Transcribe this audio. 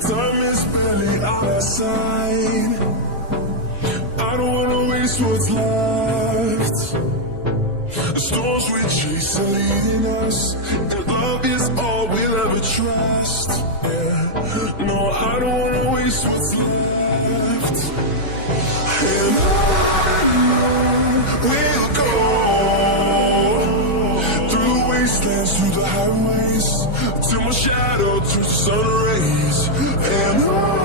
Time is barely on our side. I don't wanna waste what's left. The storms we chase are leading us, and love is all we'll ever trust. Yeah, no, I don't wanna waste what's left. And we'll go through the wastelands, through the highways, till my shadow turns to sun rays. And